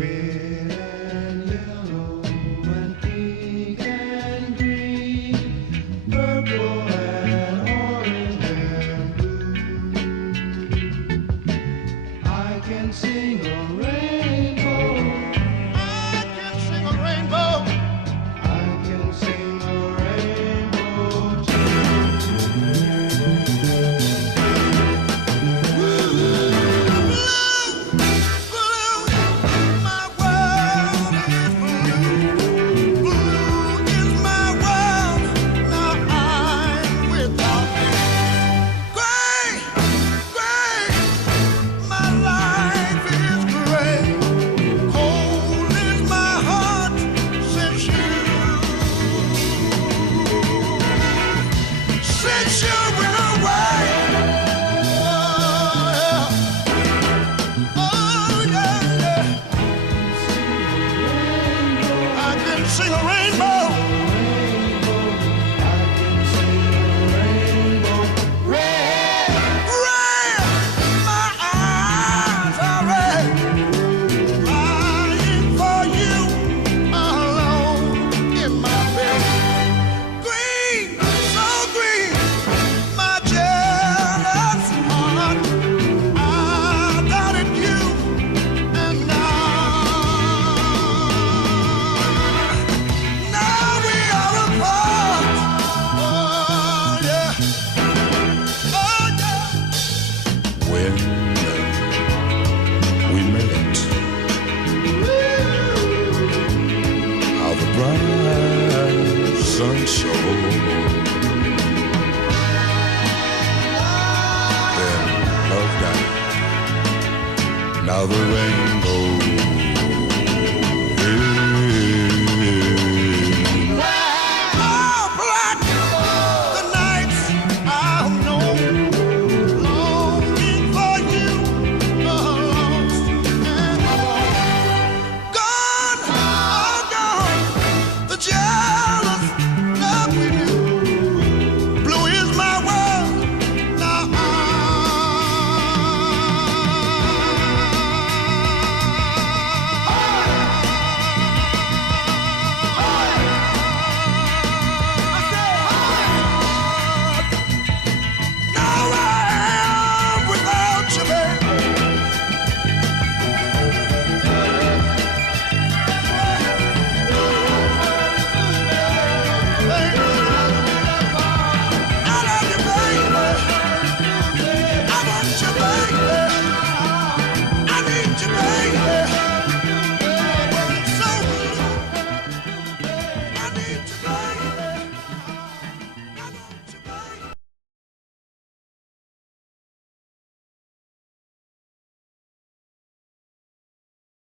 red and yellow and pink and green, purple and orange and blue. I can sing a rainbow. I can sing a rainbow. I can sing a rainbow too. Since you went away, oh yeah, yeah. I can sing a rainbow. Red, red, my eyes are red, crying for you alone in my bed. Green, so green. My jealous heart, I doubted you, and now we are apart. Oh yeah, oh yeah. When we met, how the bright sun shone. Then love died. Now the rainbow